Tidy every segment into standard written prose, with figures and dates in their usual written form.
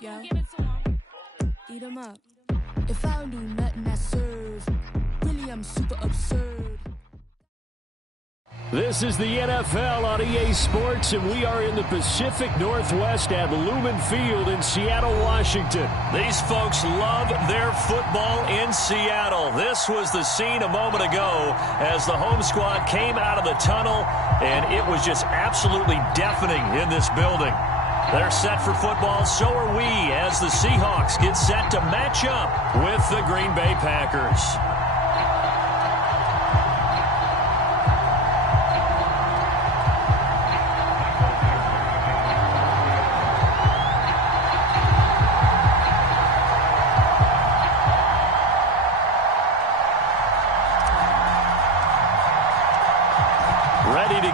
Yeah. Eat 'em up. If I don't do nothing, I serve. Really, I'm super absurd. This is the NFL on EA Sports, and we are in the Pacific Northwest at Lumen Field in Seattle, Washington. These folks love their football in Seattle. This was the scene a moment ago as the home squad came out of the tunnel, and it was just absolutely deafening in this building. They're set for football, so are we, as the Seahawks get set to match up with the Green Bay Packers.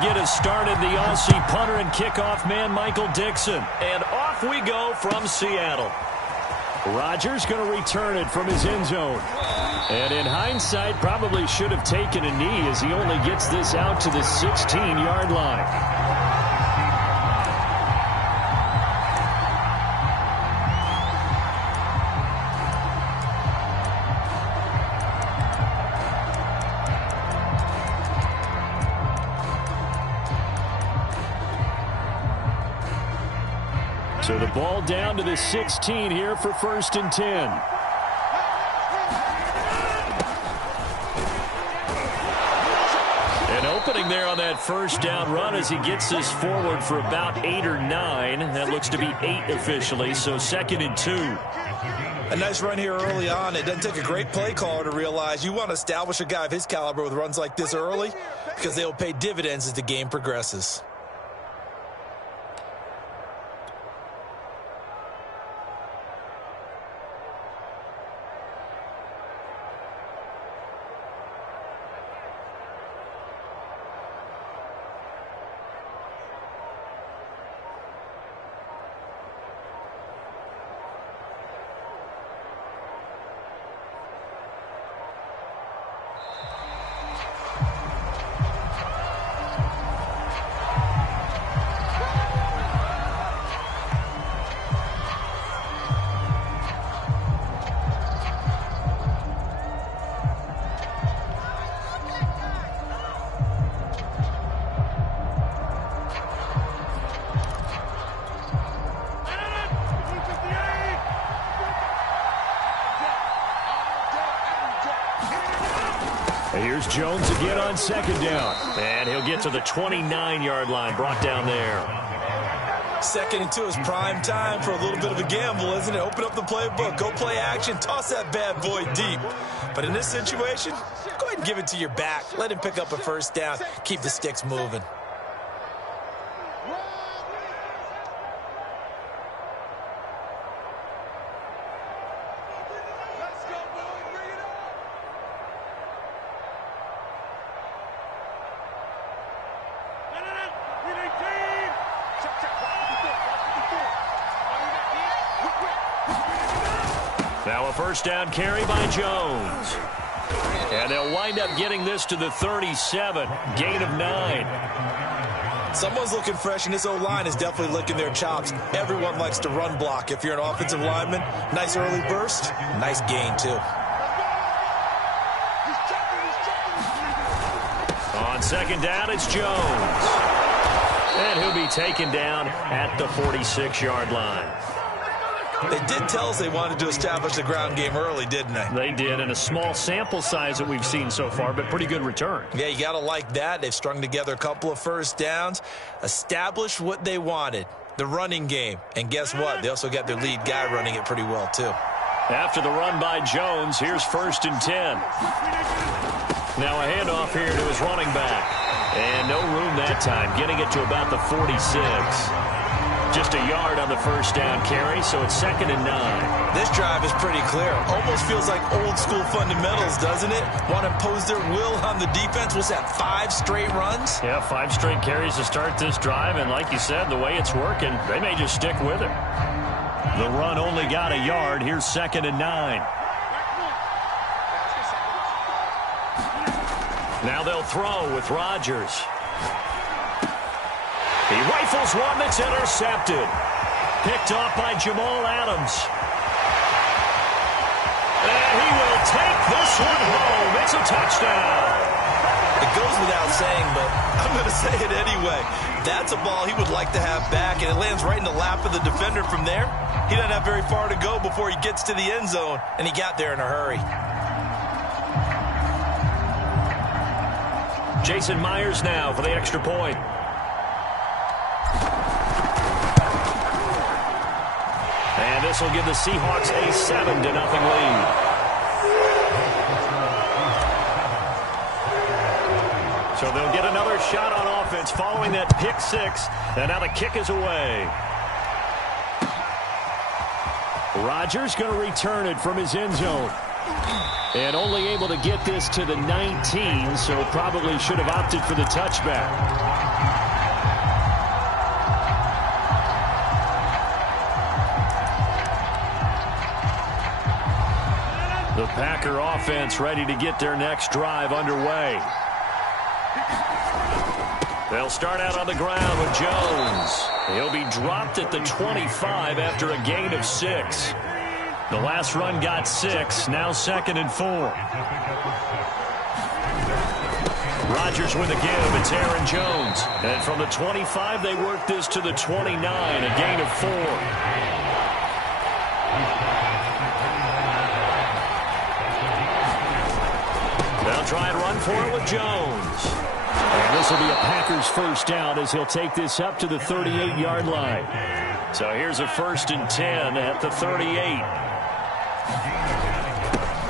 Get us started, the Aussie punter and kickoff man, Michael Dixon. And off we go from Seattle. Rodgers going to return it from his end zone. And in hindsight, probably should have taken a knee as he only gets this out to the 16-yard line. So the ball down to the 16 here for 1st and 10. An opening there on that first down run as he gets this forward for about 8 or 9. That looks to be 8 officially, so 2nd and 2. A nice run here early on. It doesn't take a great play caller to realize you want to establish a guy of his caliber with runs like this early because they will pay dividends as the game progresses. Here's Jones again on 2nd down. And he'll get to the 29-yard line, brought down there. 2nd and 2 is prime time for a little bit of a gamble, isn't it? Open up the playbook, go play action, toss that bad boy deep. But in this situation, go ahead and give it to your back. Let him pick up a 1st down, keep the sticks moving. Now a 1st down carry by Jones. And they'll wind up getting this to the 37. Gain of 9. Someone's looking fresh, and this O-line is definitely licking their chops. Everyone likes to run block. If you're an offensive lineman, nice early burst, nice gain too. On 2nd down, it's Jones. And he'll be taken down at the 46-yard line. They did tell us they wanted to establish the ground game early, didn't they? They did, and a small sample size that we've seen so far, but pretty good return. Yeah, you got to like that. They've strung together a couple of 1st downs, established what they wanted, the running game. And guess what? They also got their lead guy running it pretty well, too. After the run by Jones, here's 1st and 10. Now a handoff here to his running back. And no room that time, getting it to about the 46. Just a yard on the 1st down carry, so it's 2nd and 9. This drive is pretty clear. Almost feels like old school fundamentals, doesn't it? Want to impose their will on the defense. Was that 5 straight runs? Yeah, 5 straight carries to start this drive, and like you said, the way it's working, they may just stick with it. The run only got a yard. Here's 2nd and 9. Now they'll throw with Rodgers. He rifles one that's intercepted. picked off by Jamal Adams. And he will take this one home. It's a touchdown. It goes without saying, but I'm going to say it anyway. That's a ball he would like to have back, and it lands right in the lap of the defender from there. He doesn't have very far to go before he gets to the end zone, and he got there in a hurry. Jason Myers now for the extra point. And this will give the Seahawks a 7-0 lead. So they'll get another shot on offense following that pick six. And now the kick is away. Rodgers going to return it from his end zone. And only able to get this to the 19, so probably should have opted for the touchback. The Packer offense ready to get their next drive underway. They'll start out on the ground with Jones. He'll be dropped at the 25 after a gain of 6. The last run got 6, now 2nd and 4. Rodgers with a give. It's Aaron Jones. And from the 25, they work this to the 29, a gain of 4. They'll try and run for it with Jones. And this will be a Packers first down as he'll take this up to the 38-yard line. So here's a 1st and 10 at the 38.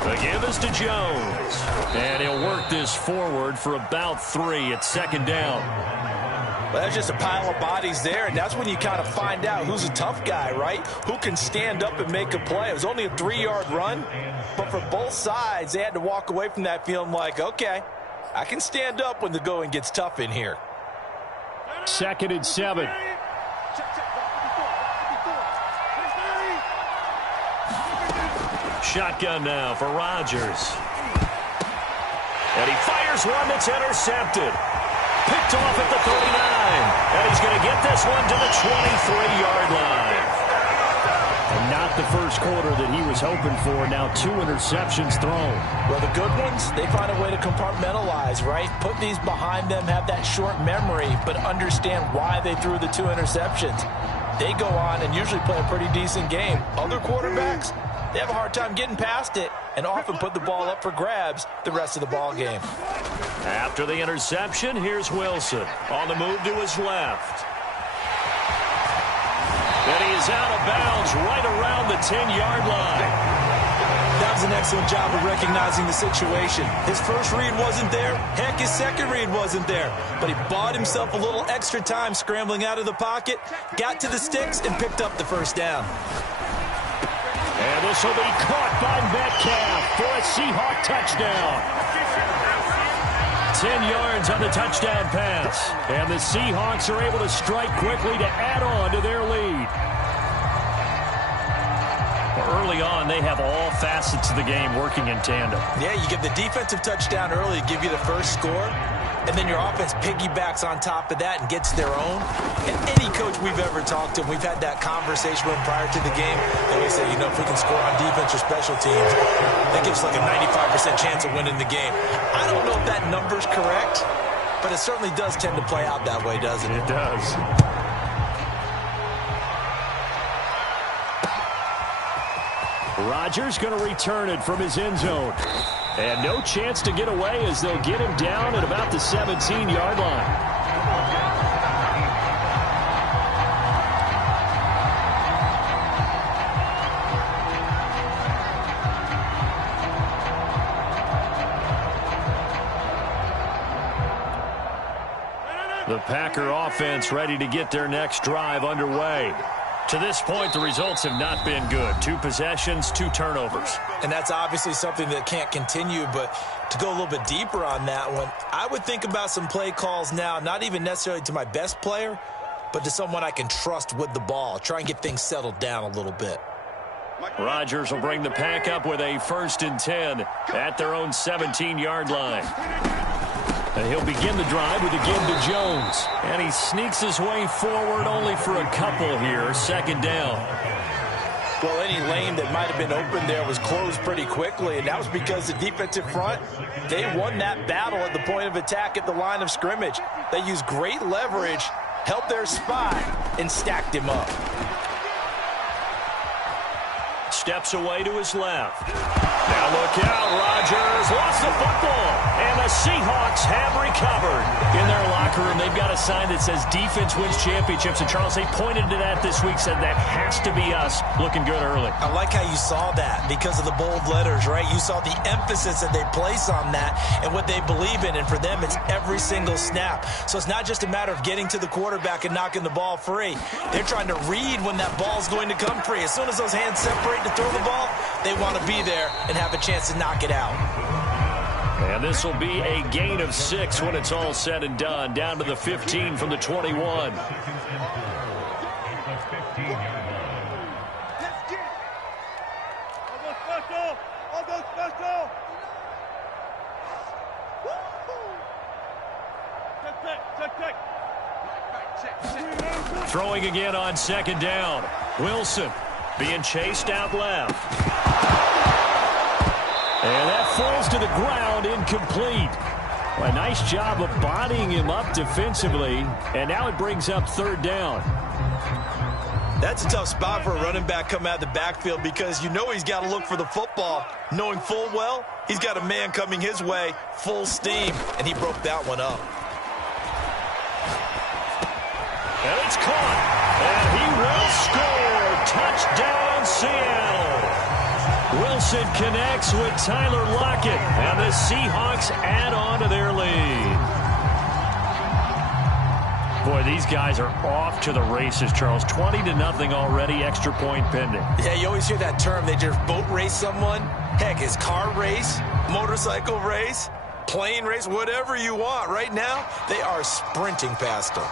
The give is to Jones. And he'll work this forward for about 3 at 2nd down. Well, that's just a pile of bodies there, and that's when you kind of find out who's a tough guy, right? Who can stand up and make a play. It was only a 3-yard run, but for both sides, they had to walk away from that feeling like, okay, I can stand up when the going gets tough in here. 2nd and 7. Shotgun now for Rodgers. And he fires one that's intercepted. Picked off at the 39. And he's going to get this one to the 23-yard line. And not the first quarter that he was hoping for. Now 2 interceptions thrown. Well, the good ones, they find a way to compartmentalize, right? Put these behind them, have that short memory, but understand why they threw the 2 interceptions. They go on and usually play a pretty decent game. Other quarterbacks, they have a hard time getting past it and often put the ball up for grabs the rest of the ball game. After the interception, here's Wilson on the move to his left. And he is out of bounds right around the 10-yard line. That was an excellent job of recognizing the situation. His first read wasn't there. Heck, his second read wasn't there. But he bought himself a little extra time scrambling out of the pocket, got to the sticks, and picked up the first down. And this will be caught by Metcalf for a Seahawk touchdown. 10 yards on the touchdown pass. And the Seahawks are able to strike quickly to add on to their lead. Early on, they have all facets of the game working in tandem. Yeah, you get the defensive touchdown early to give you the first score, and then your offense piggybacks on top of that and gets their own. And any coach we've ever talked to, we've had that conversation with them prior to the game, and we say, you know, if we can score on defense or special teams, that gives like a 95% chance of winning the game. I don't know if that number's correct, but it certainly does tend to play out that way, doesn't it? It does. Rodgers going to return it from his end zone. And no chance to get away as they'll get him down at about the 17-yard line. The Packer offense ready to get their next drive underway. To this point, the results have not been good. 2 possessions, 2 turnovers. And that's obviously something that can't continue, but to go a little bit deeper on that one, I would think about some play calls now, not even necessarily to my best player, but to someone I can trust with the ball. Try and get things settled down a little bit. Rodgers will bring the Pack up with a 1st and 10 at their own 17-yard line. And he'll begin the drive with a give to Jones. And he sneaks his way forward only for a couple here. Second down. Well, any lane that might have been open there was closed pretty quickly, and that was because the defensive front, they won that battle at the point of attack at the line of scrimmage. They used great leverage, held their spot, and stacked him up. Steps away to his left. Now look out, Rodgers lost the football, and the Seahawks have recovered. In their locker room, they've got a sign that says defense wins championships, and Charles, they pointed to that this week, said that has to be us. Looking good early. I like how you saw that because of the bold letters, right? You saw the emphasis that they place on that and what they believe in, and for them, it's every single snap. So it's not just a matter of getting to the quarterback and knocking the ball free. They're trying to read when that ball's going to come free. As soon as those hands separate to throw the ball, they want to be there and have a chance to knock it out. And this will be a gain of 6 when it's all said and done. Down to the 15 from the 21. Throwing again on second down. Wilson being chased out left. And that falls to the ground, incomplete. A nice job of bodying him up defensively, and now it brings up third down. That's a tough spot for a running back coming out of the backfield because you know he's got to look for the football, knowing full well he's got a man coming his way, full steam, and he broke that one up. And it's caught, and he will score. Touchdown, Seattle. Wilson connects with Tyler Lockett, and the Seahawks add on to their lead. Boy, these guys are off to the races, Charles. 20-0 already, extra point pending. Yeah, you always hear that term. They just boat race someone. Heck, it's car race, motorcycle race, plane race, whatever you want. Right now, they are sprinting past them.